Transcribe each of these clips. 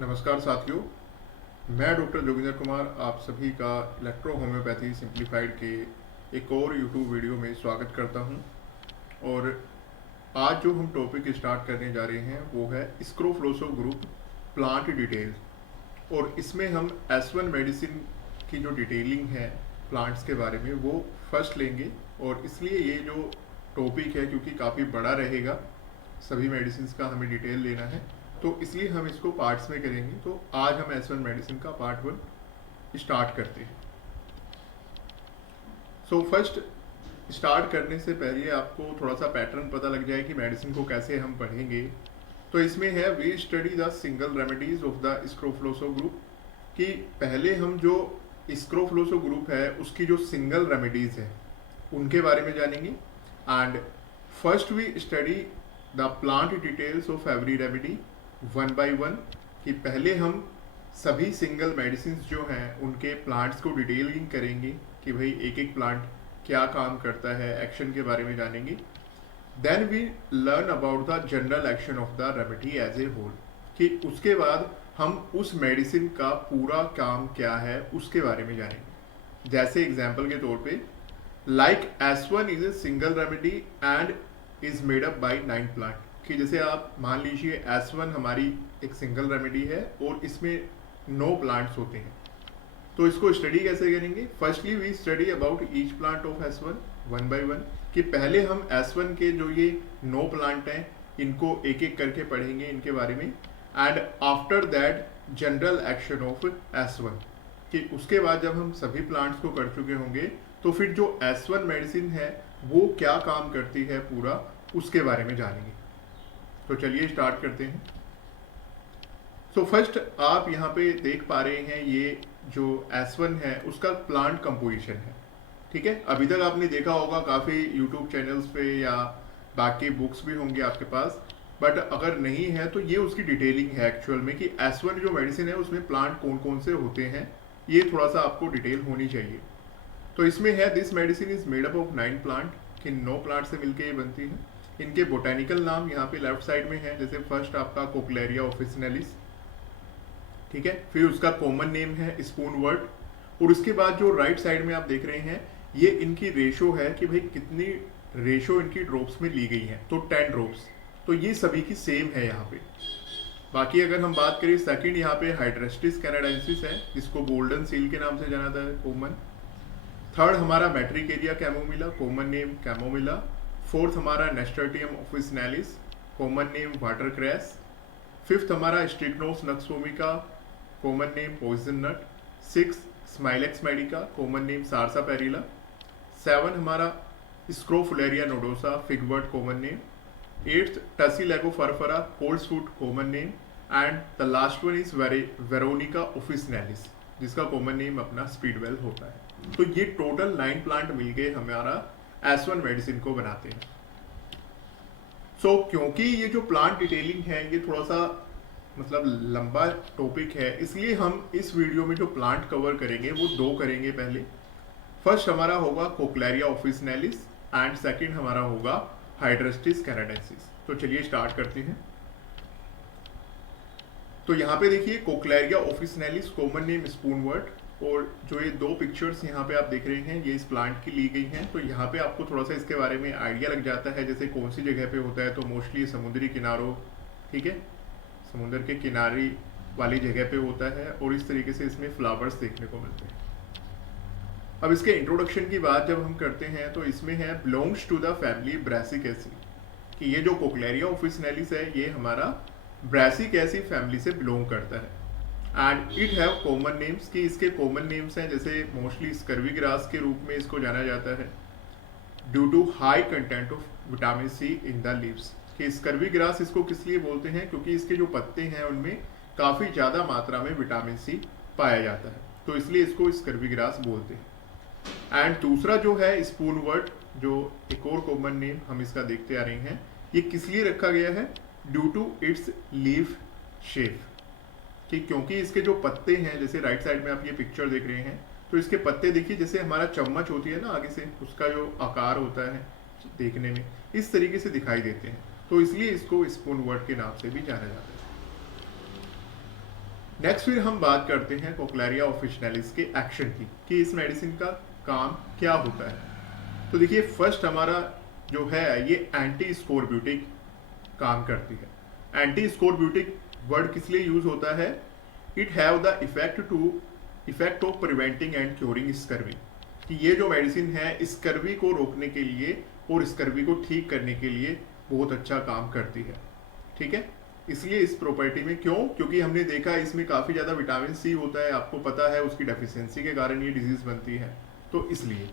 नमस्कार साथियों, मैं डॉक्टर जोगिंदर कुमार आप सभी का इलेक्ट्रो होम्योपैथी सिंप्लीफाइड के एक और यूट्यूब वीडियो में स्वागत करता हूं। और आज जो हम टॉपिक स्टार्ट करने जा रहे हैं वो है स्क्रोफ्लोसो ग्रुप प्लांट डिटेल्स। और इसमें हम S1 मेडिसिन की जो डिटेलिंग है प्लांट्स के बारे में वो फर्स्ट लेंगे। और इसलिए ये जो टॉपिक है क्योंकि काफ़ी बड़ा रहेगा, सभी मेडिसिन का हमें डिटेल लेना है, तो इसलिए हम इसको पार्ट्स में करेंगे। तो आज हम S1 मेडिसिन का पार्ट 1 स्टार्ट करते हैं। फर्स्ट स्टार्ट करने से पहले आपको थोड़ा सा पैटर्न पता लग जाए कि मेडिसिन को कैसे हम पढ़ेंगे। तो इसमें है we study the single remedies of the scrofuloso group, कि पहले हम जो स्क्रोफ्लोसो ग्रुप है उसकी जो सिंगल रेमेडीज है उनके बारे में जानेंगे। And first we study the plant details of every remedy one by one, कि पहले हम सभी सिंगल मेडिसिन जो हैं उनके प्लांट्स को डिटेलिंग करेंगे कि भाई एक एक प्लांट क्या काम करता है, एक्शन के बारे में जानेंगे। Then we learn about the general action of the remedy as a whole, कि उसके बाद हम उस मेडिसिन का पूरा काम क्या है उसके बारे में जानेंगे। जैसे एग्जाम्पल के तौर पे like S1 is a single remedy and is made up by 9 plant, कि जैसे आप मान लीजिए S1 हमारी एक सिंगल रेमेडी है और इसमें 9 प्लांट्स होते हैं। तो इसको स्टडी कैसे करेंगे? Firstly we study about each plant of S1 one by one, कि पहले हम S1 के जो ये 9 प्लांट हैं इनको एक एक करके पढ़ेंगे इनके बारे में। And after that general action of S1, कि उसके बाद जब हम सभी प्लांट्स को कर चुके होंगे तो फिर जो S1 मेडिसिन है वो क्या काम करती है पूरा उसके बारे में जानेंगे। तो चलिए स्टार्ट करते हैं। फर्स्ट आप यहाँ पे देख पा रहे हैं ये जो S1 है उसका प्लांट कंपोजिशन है। ठीक है, अभी तक आपने देखा होगा काफ़ी यूट्यूब चैनल्स पे या बाकी बुक्स भी होंगे आपके पास, बट अगर नहीं है तो ये उसकी डिटेलिंग है एक्चुअल में, कि S1 जो मेडिसिन है उसमें प्लांट कौन कौन से होते हैं, ये थोड़ा सा आपको डिटेल होनी चाहिए। तो इसमें है this medicine is made up of 9 plant, कि 9 प्लांट से मिलकर ये बनती है। इनके बोटेनिकल नाम यहाँ पे लेफ्ट साइड में है, जैसे फर्स्ट आपका कोक्लेरिया ऑफिसिनेलिस, ठीक है, फिर उसका कॉमन नेम है स्पूनवर्ट, और उसके बाद जो राइट साइड में आप देख रहे हैं ये इनकी रेशो है कि भाई कितनी रेशो इनकी ड्रॉप्स में ली गई है, तो 10 ड्रॉप्स। तो ये सभी की सेम है यहाँ पे। बाकी अगर हम बात करें सेकंड, यहाँ पे हाइड्रेस्टिस कैनाडाइंसिस है जिसको गोल्डन सील के नाम से जाना जाता है, कॉमन। थर्ड हमारा Matricaria chamomilla, common name chamomilla. Fourth हमारा Nasturtium officinalis, common name watercress. Fifth हमारा Strychnos nux vomica, common name poison nut. Six Smilax medica, common name sarsaparilla. 7 हमारा Scrophularia nodosa, figwort, common name. 8th Tussilago farfara, coltsfoot, common name. And the last one is Veronica officinalis, जिसका common name अपना speedwell होता है। तो ये total 9 plant मिलके हमारा S1 medicine को बनाते हैं। क्योंकि ये जो प्लांट डिटेलिंग है ये थोड़ा सा मतलब लंबा टॉपिक है, इसलिए हम इस वीडियो में जो प्लांट कवर करेंगे वो 2 करेंगे। पहले फर्स्ट हमारा होगा कोक्लेरिया ऑफिसिनेलिस एंड सेकंड हमारा होगा हाइड्रेस्टिस कैनाडेंसिस। तो चलिए स्टार्ट करते हैं। तो यहाँ पे देखिए कोक्लेरिया ऑफिसिनेलिस, कॉमन नेम स्पूनवर्ट, और जो ये 2 पिक्चर्स यहाँ पे आप देख रहे हैं ये इस प्लांट की ली गई हैं। तो यहाँ पे आपको थोड़ा सा इसके बारे में आइडिया लग जाता है, जैसे कौन सी जगह पे होता है। तो मोस्टली समुद्री किनारों, ठीक है, समुद्र के किनारे वाली जगह पे होता है, और इस तरीके से इसमें फ्लावर्स देखने को मिलते हैं। अब इसके इंट्रोडक्शन की बात जब हम करते हैं तो इसमें है belongs to the family Brassicaceae, कि ये जो कोक्लेरिया ऑफिसिनेलिस है ये हमारा ब्रासिकेसी फैमिली से बिलोंग करता है। And it have common names, कि इसके कॉमन नेम्स हैं, जैसे मोस्टली स्कर्वी ग्रास के रूप में इसको जाना जाता है, due to high content of vitamin C in the leaves, कि स्कर्वी ग्रास इसको किस लिए बोलते हैं, क्योंकि इसके जो पत्ते हैं उनमें काफ़ी ज़्यादा मात्रा में विटामिन सी पाया जाता है, तो इसलिए इसको स्कर्वी ग्रास बोलते हैं। एंड दूसरा जो है स्पूनवर्ट, जो एक और कॉमन नेम हम इसका देखते आ रहे हैं, ये किस लिए रखा गया है? Due to its leaf shape, कि क्योंकि इसके जो पत्ते हैं, जैसे राइट साइड में आप ये पिक्चर देख रहे हैं, तो इसके पत्ते देखिए जैसे हमारा चम्मच होती है ना आगे से, उसका जो आकार होता है देखने में इस तरीके से दिखाई देते हैं, तो इसलिए इसको स्पूनवर्ट के नाम से भी जाना जाता है। नेक्स्ट फिर हम बात करते हैं कोक्लेरिया ऑफिशिनलिस के एक्शन की, कि इस मेडिसिन का काम क्या होता है। तो देखिए, फर्स्ट हमारा जो है ये एंटी स्कोरब्यूटिक काम करती है। एंटी स्कोरब्यूटिक वर्ड किस लिए यूज होता है? It have the effect of preventing and curing scurvy, कि ये जो मेडिसिन है स्कर्वी को रोकने के लिए और स्कर्वी को ठीक करने के लिए बहुत अच्छा काम करती है। ठीक है, इसलिए इस प्रॉपर्टी में क्यों? क्योंकि हमने देखा इसमें काफ़ी ज़्यादा विटामिन सी होता है, आपको पता है उसकी डेफिशिएंसी के कारण ये डिजीज बनती है, तो इसलिए।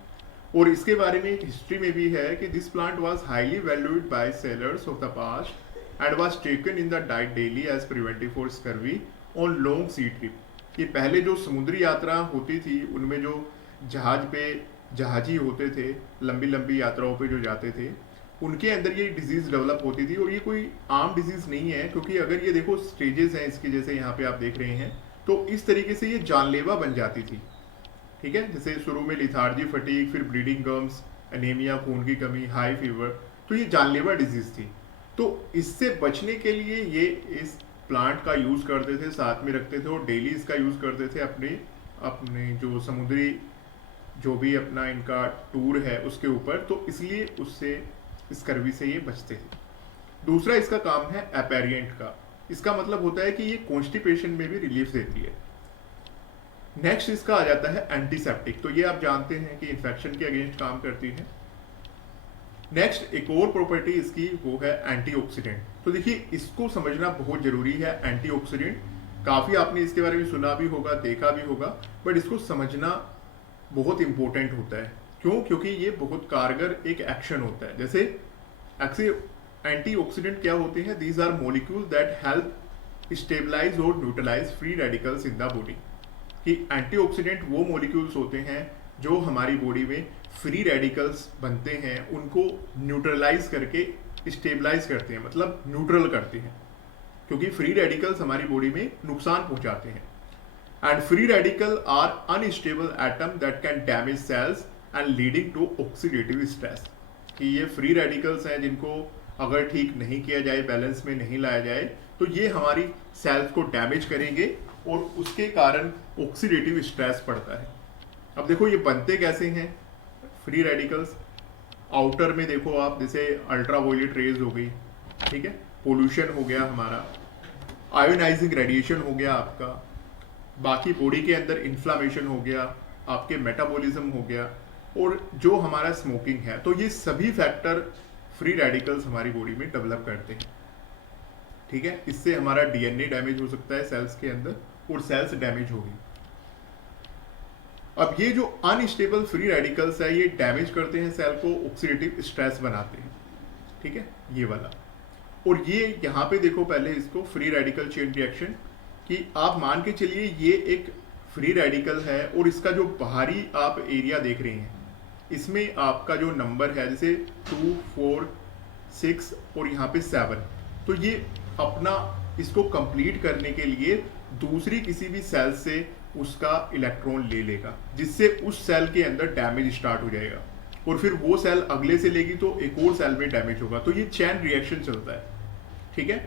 और इसके बारे में एक हिस्ट्री में भी है कि this plant was highly valued by sailors of the past and was taken in the diet daily as preventive for scurvy on long sea trip. ये पहले जो समुद्री यात्रा होती थी उनमें जो जहाजी होते थे, लंबी लंबी यात्राओं पे जो जाते थे, उनके अंदर ये डिजीज डेवलप होती थी। और ये कोई आम डिजीज नहीं है, क्योंकि अगर ये देखो स्टेजेस हैं इसकी, जैसे यहाँ पे आप देख रहे हैं, तो इस तरीके से ये जानलेवा बन जाती थी। ठीक है, जैसे शुरू में लिथार्जी, फटीग, फिर ब्लीडिंग गम्स, एनीमिया, खून की कमी, हाई फीवर, तो ये जानलेवा डिजीज थी। तो इससे बचने के लिए ये इस प्लांट का यूज करते थे, साथ में रखते थे और डेली इसका यूज करते थे अपने अपने जो समुद्री जो भी अपना इनका टूर है उसके ऊपर, तो इसलिए उससे स्कर्वी से ये बचते थे। दूसरा इसका काम है एपेरिएंट का। इसका मतलब होता है कि ये कॉन्स्टिपेशन में भी रिलीफ देती है। नेक्स्ट इसका आ जाता है एंटीसेप्टिक। तो ये आप जानते हैं कि इन्फेक्शन के अगेंस्ट काम करती है। नेक्स्ट एक और प्रॉपर्टी इसकी वो है एंटीऑक्सीडेंट। तो देखिए, इसको समझना बहुत जरूरी है। एंटीऑक्सीडेंट काफी आपने इसके बारे में सुना भी होगा, देखा भी होगा, बट इसको समझना बहुत इंपॉर्टेंट होता है। क्यों? क्योंकि ये बहुत कारगर एक एक्शन होता है। जैसे एंटीऑक्सीडेंट क्या होते हैं? These are molecule that help stabilise or neutralise free radicals in the body. कि एंटीऑक्सीडेंट वो मॉलिक्यूल्स होते हैं जो हमारी बॉडी में फ्री रेडिकल्स बनते हैं, उनको न्यूट्रलाइज करके स्टेबलाइज करते हैं, मतलब न्यूट्रल करते हैं, क्योंकि फ्री रेडिकल्स हमारी बॉडी में नुकसान पहुंचाते हैं। And free radical are unstable atom that can damage cells and leading to oxidative stress. कि ये फ्री रेडिकल्स हैं जिनको अगर ठीक नहीं किया जाए, बैलेंस में नहीं लाया जाए, तो ये हमारी सेल्स को डैमेज करेंगे और उसके कारण ऑक्सीडेटिव स्ट्रेस पड़ता है। अब देखो ये बनते कैसे हैं फ्री रेडिकल्स। आउटर में देखो आप, जैसे अल्ट्रावायलेट रेज हो गई, ठीक है, पोल्यूशन हो गया हमारा, आयोनाइजिंग रेडिएशन हो गया आपका, बाकी बॉडी के अंदर इन्फ्लामेशन हो गया, आपके मेटाबॉलिज्म हो गया, और जो हमारा स्मोकिंग है। तो ये सभी फैक्टर फ्री रेडिकल्स हमारी बॉडी में डेवलप करते हैं। ठीक है, इससे हमारा डीएनए डैमेज हो सकता है सेल्स के अंदर और सेल्स डैमेज होगी। अब ये जो अनस्टेबल फ्री रेडिकल्स है ये डैमेज करते हैं सेल को, ऑक्सीडेटिव स्ट्रेस बनाते हैं। ठीक है, ये वाला। और ये यहाँ पे देखो पहले इसको फ्री रेडिकल चेन रिएक्शन, कि आप मान के चलिए ये एक फ्री रेडिकल है और इसका जो बाहरी आप एरिया देख रहे हैं, इसमें आपका जो नंबर है जैसे 2, 4, 6 और यहाँ पे 7, तो ये अपना इसको कंप्लीट करने के लिए दूसरी किसी भी सेल से उसका इलेक्ट्रॉन ले लेगा, जिससे उस सेल के अंदर डैमेज स्टार्ट हो जाएगा, और फिर वो सेल अगले से लेगी तो एक और सेल में डैमेज होगा। तो ये चेन रिएक्शन चलता है। ठीक है,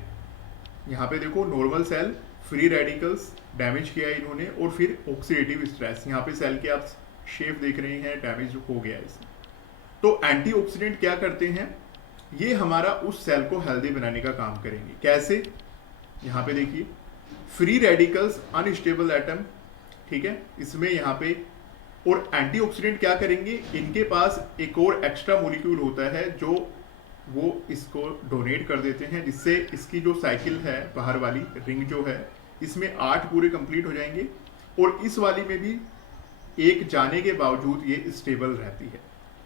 यहाँ पे देखो normal cell, free radicals damage किया इन्होंने, और फिर ऑक्सीडेटिव स्ट्रेस, यहाँ पे सेल के आप शेप देख रहे हैं, डैमेज हो गया इसमें। तो एंटीऑक्सीडेंट क्या करते हैं? ये हमारा उस सेल को हेल्दी बनाने का काम करेंगे। कैसे? यहाँ पे देखिए, फ्री रेडिकल्स अनस्टेबल एटम, ठीक है, इसमें यहाँ पे, और एंटीऑक्सीडेंट क्या करेंगे? इनके पास एक और एक्स्ट्रा मॉलिक्यूल होता है जो वो इसको डोनेट कर देते हैं, जिससे इसकी जो साइकिल है बाहर वाली रिंग जो है, इसमें 8 पूरे कंप्लीट हो जाएंगे, और इस वाली में भी एक जाने के बावजूद ये स्टेबल रहती है।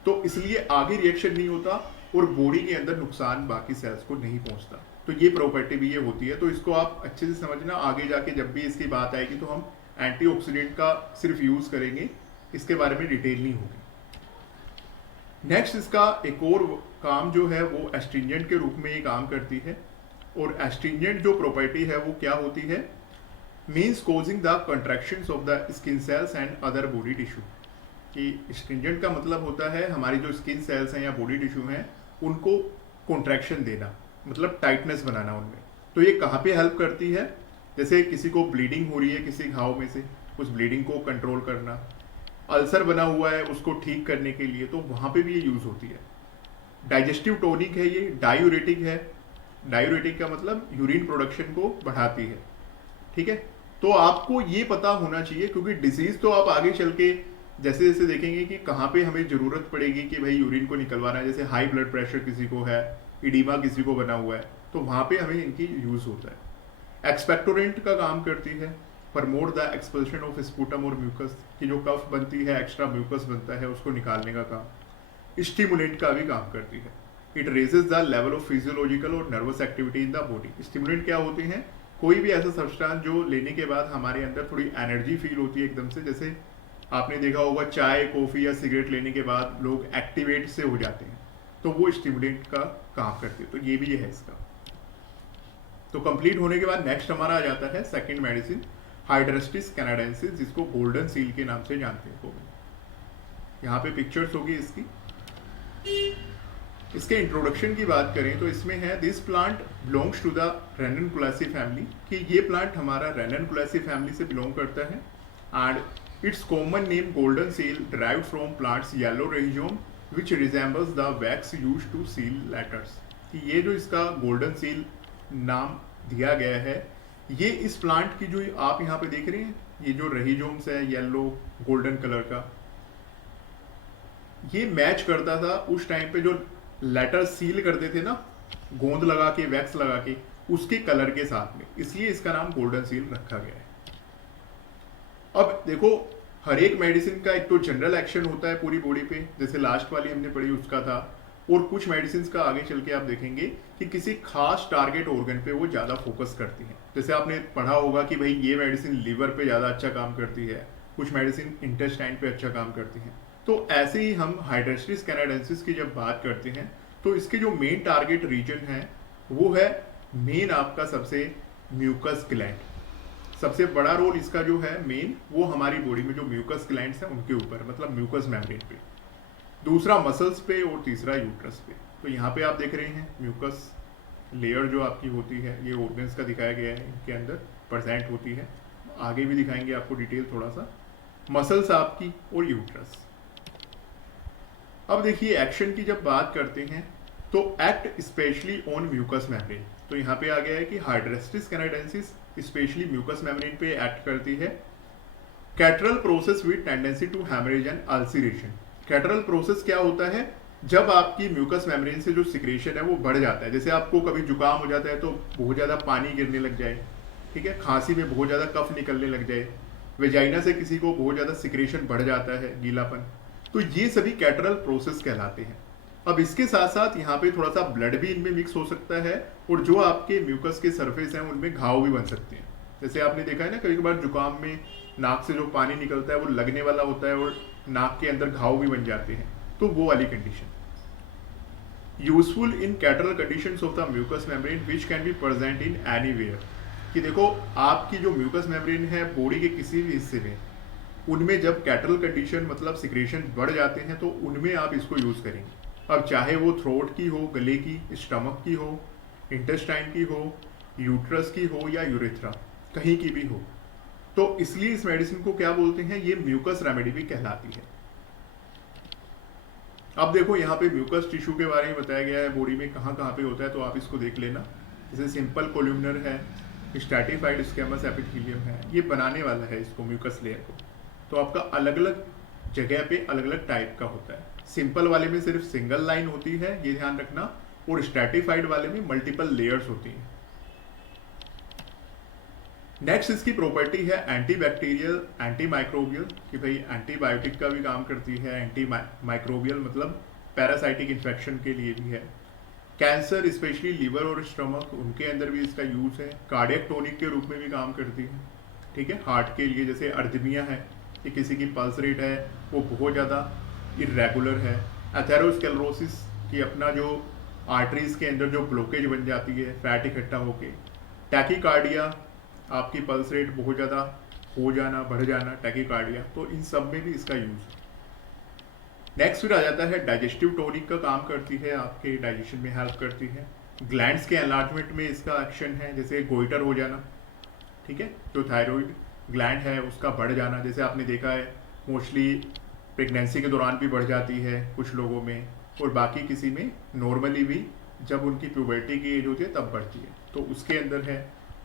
तो इसलिए आगे रिएक्शन नहीं होता और बॉडी के अंदर नुकसान बाकी सेल्स को नहीं पहुंचता। तो ये प्रॉपर्टी भी ये होती है। तो इसको आप अच्छे से समझना, आगे जाके जब भी इसकी बात आएगी तो हम एंटीऑक्सीडेंट का सिर्फ यूज करेंगे, इसके बारे में डिटेल नहीं होगी। नेक्स्ट इसका एक और काम जो है वो एस्ट्रिंजेंट के रूप में ये काम करती है। और एस्ट्रिंजेंट जो प्रॉपर्टी है वो क्या होती है? Means causing the contractions of the skin cells and other body tissue. कि एस्ट्रिंजेंट का मतलब होता है हमारी जो स्किन सेल्स हैं या बॉडी टिश्यू हैं उनको कॉन्ट्रैक्शन देना, मतलब टाइटनेस बनाना उनमें। तो ये कहाँ पे हेल्प करती है? जैसे किसी को ब्लीडिंग हो रही है किसी घाव में से, उस ब्लीडिंग को कंट्रोल करना, अल्सर बना हुआ है उसको ठीक करने के लिए, तो वहाँ पे भी ये यूज़ होती है। डाइजेस्टिव टॉनिक है, ये डायूरेटिक है। डायूरेटिक का मतलब यूरिन प्रोडक्शन को बढ़ाती है, ठीक है। तो आपको ये पता होना चाहिए, क्योंकि डिजीज तो आप आगे चल के जैसे जैसे देखेंगे कि कहाँ पे हमें जरूरत पड़ेगी कि भाई यूरिन को निकलवाना है, जैसे हाई ब्लड प्रेशर किसी को है, इडीमा किसी को बना हुआ है, तो वहाँ पे हमें इनकी यूज होता है। एक्सपेक्टोरेंट का काम करती है, promote the expulsion of sputum और म्यूकस, की जो कफ बनती है, एक्स्ट्रा म्यूकस बनता है, उसको निकालने का काम। स्टिमुलेंट का भी काम करती है। It raises the level of physiological or nervous activity in the body. Stimulant क्या होते हैं? कोई भी ऐसा सब्सटेंस जो लेने के बाद हमारे अंदर थोड़ी एनर्जी फील होती है एकदम से, जैसे आपने देखा होगा चाय कॉफी या सिगरेट लेने के बाद लोग एक्टिवेट से हो जाते हैं, तो वो स्टिमुलेंट का काम करती है। तो ये भी है इसका। तो कंप्लीट होने के बाद नेक्स्ट हमारा आ जाता है सेकंड मेडिसिन, हाइड्रेस्टिस कैनाडेंसिस, जिसको गोल्डन सील के नाम से जानते हैं। यहाँ पे पिक्चर्स होगी इसकी। इसके इंट्रोडक्शन की बात करें तो इसमें है, this plant belongs to the Ranunculaceae family, कि ये प्लांट हमारा रेननकुलासी फैमिली से बिलोंग करता है। And its common name golden seal derived from plants yellow rhizome which resembles the wax used to seal letters. कि ये जो इसका गोल्डन सील नाम दिया गया है, ये इस प्लांट की जो आप यहाँ पे देख रहे हैं, ये जो रेहिजोम्स है येलो गोल्डन कलर का, ये मैच करता था उस टाइम पे जो लेटर सील करते थे ना, गोंद लगा के वैक्स लगा के, उसके कलर के साथ में, इसलिए इसका नाम गोल्डन सील रखा गया है। अब देखो, हर एक मेडिसिन का एक तो जनरल एक्शन होता है पूरी बॉडी पे, जैसे लास्ट वाली हमने पढ़ी उसका था, और कुछ मेडिसिन का आगे चल के आप देखेंगे कि किसी खास टारगेट ऑर्गन पे वो ज्यादा फोकस करती है। जैसे आपने पढ़ा होगा कि भाई ये मेडिसिन लीवर पे ज्यादा अच्छा काम करती है, कुछ मेडिसिन इंटेस्टाइन पे अच्छा काम करती है। तो ऐसे ही हम हाइड्रेस्टिस कैनाडेंसिस की जब बात करते हैं, तो इसके जो मेन टारगेट रीजन है वो है मेन आपका सबसे म्यूकस ग्लैंड। सबसे बड़ा रोल इसका जो है मेन, वो हमारी बॉडी में जो म्यूकस ग्लैंड्स हैं उनके ऊपर, मतलब म्यूकस मेम्ब्रेन पे, दूसरा मसल्स पे, और तीसरा यूट्रस पे। तो यहाँ पे आप देख रहे हैं म्यूकस लेयर जो आपकी होती है, ये ऑर्गन्स का दिखाया गया है, इनके अंदर प्रेजेंट होती है। आगे भी दिखाएंगे आपको डिटेल थोड़ा सा, मसल्स आपकी और यूट्रस। अब देखिए एक्शन की जब बात करते हैं तो act specially on mucous membrane. तो यहाँ पे आ गया है कि Hydrastis canadensis specially mucous membrane पे एक्ट करती है। Catarrhal process with tendency to haemorrhage and ulceration. Catarrhal process क्या होता है? जब आपकी म्यूकस मेम्ब्रेन से जो सिक्रेशन है वो बढ़ जाता है, जैसे आपको कभी जुकाम हो जाता है तो बहुत ज़्यादा पानी गिरने लग जाए, ठीक है, खांसी में बहुत ज़्यादा कफ निकलने लग जाए, वेजाइना से किसी को बहुत ज़्यादा सिक्रेशन बढ़ जाता है, गीलापन, तो ये सभी कैटरल प्रोसेस कहलाते हैं। अब इसके साथ साथ यहाँ पे थोड़ा सा ब्लड भी इनमें मिक्स हो सकता है, और जो आपके म्यूकस के सरफेस हैं उनमें घाव भी बन सकते हैं। जैसे आपने देखा है ना, कभी कभार जुकाम में नाक से जो पानी निकलता है वो लगने वाला होता है और नाक के अंदर घाव भी बन जाते हैं, तो वो वाली condition. Useful in catarrhal conditions of the mucous membrane which can be present in anywhere. कि देखो आपकी जो म्यूकस मेम्ब्रेन है बॉडी के किसी भी हिस्से में, उनमें जब कैटरल कंडीशन मतलब सिक्रेशन बढ़ जाते हैं तो उनमें आप इसको यूज करेंगे। अब चाहे वो थ्रोट की हो, गले की, स्टमक की हो, इंटेस्टाइन की हो, यूट्रस की हो या यूरेथ्रा, कहीं की भी हो, तो इसलिए इस मेडिसिन को क्या बोलते हैं, ये म्यूकस रेमेडी भी कहलाती है। अब देखो यहाँ पे म्यूकस टिश्यू के बारे में बताया गया है, बॉडी में कहाँ कहाँ पे होता है, तो आप इसको देख लेना। जैसे सिंपल कोल्यूमिनर है, स्ट्रैटिफाइड स्क्वैमस एपिथेलियम है, ये बनाने वाला है इसको म्यूकस लेयर को। तो आपका अलग अलग जगह पे अलग अलग टाइप का होता है। सिंपल वाले में सिर्फ सिंगल लाइन होती है, ये ध्यान रखना, और स्ट्रैटिफाइड वाले में मल्टीपल लेयर्स होती हैं। नेक्स्ट इसकी प्रॉपर्टी है एंटी बैक्टीरियल, एंटी माइक्रोबियल, कि भाई एंटीबायोटिक का भी काम करती है, एंटी माइक्रोबियल मतलब पैरासाइटिक इन्फेक्शन के लिए भी है। कैंसर स्पेशली लीवर और स्टमक, उनके अंदर भी इसका यूज है। कार्डियक टोनिक के रूप में भी काम करती है, ठीक है। हार्ट के लिए जैसे अर्दमिया है कि किसी की पल्स रेट है वो बहुत ज़्यादा इरेगुलर है। एथेरोस्क्लेरोसिस की अपना जो आर्टरीज के अंदर जो ब्लॉकेज बन जाती है फैट इकट्ठा होके। टैकीकार्डिया, आपकी पल्स रेट बहुत ज़्यादा हो जाना, बढ़ जाना, टैकीकार्डिया, तो इन सब में भी इसका यूज। नेक्स्ट फिर आ जाता है डाइजेस्टिव टोनिक का काम करती है, आपके डाइजेशन में हेल्प करती है। ग्लैंड्स के एनलार्जमेंट में इसका एक्शन है, जैसे गोइटर हो जाना, ठीक है। जो थायराइड ग्लैंड है उसका बढ़ जाना, जैसे आपने देखा है मोस्टली प्रेगनेंसी के दौरान भी बढ़ जाती है कुछ लोगों में, और बाकी किसी में नॉर्मली भी जब उनकी प्यूबर्टी की एज होती है तब बढ़ती है, तो उसके अंदर है।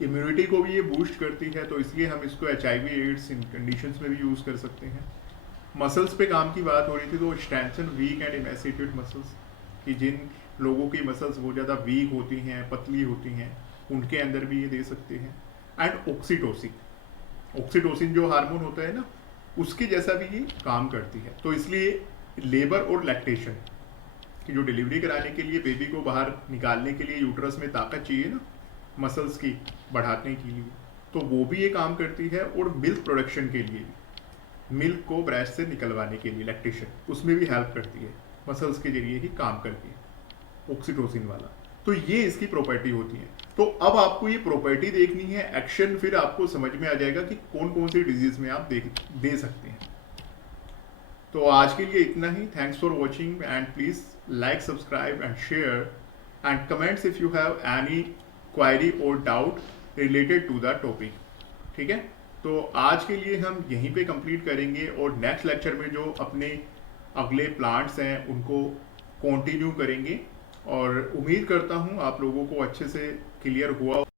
इम्यूनिटी को भी ये बूस्ट करती है, तो इसलिए हम इसको HIV एड्स इन कंडीशंस में भी यूज़ कर सकते हैं। मसल्स पे काम की बात हो रही थी, तो strengthen weak and emaciated muscles, कि जिन लोगों की मसल्स बहुत ज़्यादा वीक होती हैं, पतली होती हैं, उनके अंदर भी ये दे सकते हैं। एंड ऑक्सीटोसिन, ऑक्सीटोसिन जो हार्मोन होता है ना, उसके जैसा भी ये काम करती है। तो इसलिए लेबर और लैक्टेशन कि जो डिलीवरी कराने के लिए बेबी को बाहर निकालने के लिए यूट्रस में ताकत चाहिए ना मसल्स की बढ़ाने के लिए, तो वो भी ये काम करती है। और मिल्क प्रोडक्शन के लिए भी, मिल्क को ब्रेस्ट से निकलवाने के लिए लैक्टेशन, उसमें भी हेल्प करती है, मसल्स के जरिए ही काम करती है ऑक्सीटोसिन वाला। तो ये इसकी प्रॉपर्टी होती है। तो अब आपको ये प्रॉपर्टी देखनी है, एक्शन फिर आपको समझ में आ जाएगा कि कौन कौन सी डिजीज में आप दे सकते हैं। तो आज के लिए इतना ही। Thanks for watching and please like, subscribe and share and comments if you have any query or doubt related to the topic. ठीक है, तो आज के लिए हम यहीं पे कंप्लीट करेंगे, और नेक्स्ट लेक्चर में जो अपने अगले प्लांट्स हैं उनको कंटिन्यू करेंगे। और उम्मीद करता हूँ आप लोगों को अच्छे से क्लियर हुआ।